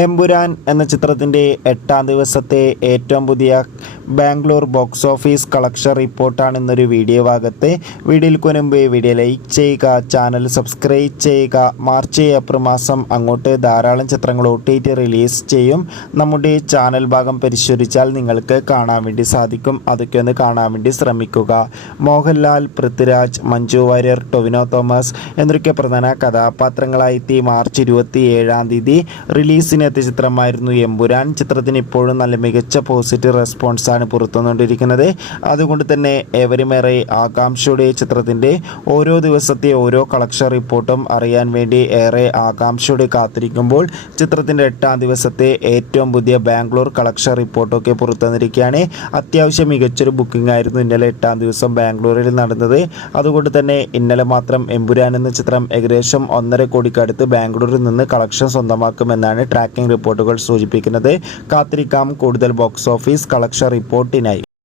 എമ്പുരാൻ എന്ന ചിത്രത്തിൻ്റെ 8ാം ദിവസത്തെ ഏറ്റവും പുതിയ ബാംഗ്ലൂർ ബോക്സ് ഓഫീസ് കളക്ഷൻ റിപ്പോർട്ടാണ് ഇന്നൊരു വീഡിയോ ഭാഗത്ത്. വീഡിയോയിൽ മുൻപ് വീഡിയോ ലൈക്ക് ചെയ്യുക, ചാനൽ സബ്സ്ക്രൈബ് ചെയ്യുക. മാർച്ച് ഏപ്രിൽ മാസം അങ്ങോട്ട് ധാരാളം ചിത്രങ്ങൾ OTT റിലീസ് ചെയ്യും. നമ്മുടെ ചാനൽ ഭാഗം പരിശോധിച്ചാൽ നിങ്ങൾക്ക് കാണാൻ വേണ്ടി സാധിക്കും. അതൊക്കെ ഒന്ന് കാണാൻ വേണ്ടി ശ്രമിക്കുക. മോഹൻലാൽ, പൃഥ്വിരാജ്, മഞ്ജു വാര്യർ, ടൊവിനോ തോമസ് എന്നൊക്കെ പ്രധാന കഥാപാത്രങ്ങളായി മാർച്ച് 27-ാം തീയതി റിലീസിന് എത്തിയ ചിത്രമായിരുന്നു എമ്പുരാൻ. ചിത്രത്തിന് ഇപ്പോഴും നല്ല മികച്ച പോസിറ്റീവ് റെസ്പോൺസാണ് പുറത്തുവന്നുകൊണ്ടിരിക്കുന്നത്. അതുകൊണ്ട് തന്നെ ഏവരുമേറെ ആകാംക്ഷയുടെ ചിത്രത്തിൻ്റെ ഓരോ ദിവസത്തെ ഓരോ കളക്ഷൻ റിപ്പോർട്ടും അറിയാൻ വേണ്ടി ഏറെ ആകാംക്ഷയോടെ കാത്തിരിക്കുമ്പോൾ ചിത്രത്തിൻ്റെ 8ാം ദിവസത്തെ ഏറ്റവും പുതിയ ബാംഗ്ലൂർ കളക്ഷൻ റിപ്പോർട്ടൊക്കെ പുറത്തുവന്നിരിക്കുകയാണ്. അത്യാവശ്യം മികച്ചൊരു ബുക്കിംഗ് ആയിരുന്നു ഇന്നലെ 8ാം ദിവസം ബാംഗ്ലൂരിൽ നടന്നത്. അതുകൊണ്ട് തന്നെ ഇന്നലെ മാത്രം എമ്പുരാൻ എന്ന ചിത്രം ഏകദേശം 1.5 കോടിക്കടുത്ത് ബാംഗ്ലൂരിൽ നിന്ന് കളക്ഷൻ സ്വന്തമാക്കുമെന്നാണ് ട്രാക്കിംഗ് റിപ്പോർട്ടുകൾ സൂചിപ്പിക്കുന്നത്. കാത്തിരിക്കാം കൂടുതൽ ബോക്സ് ഓഫീസ് കളക്ഷൻ റിപ്പോർട്ടിനായി.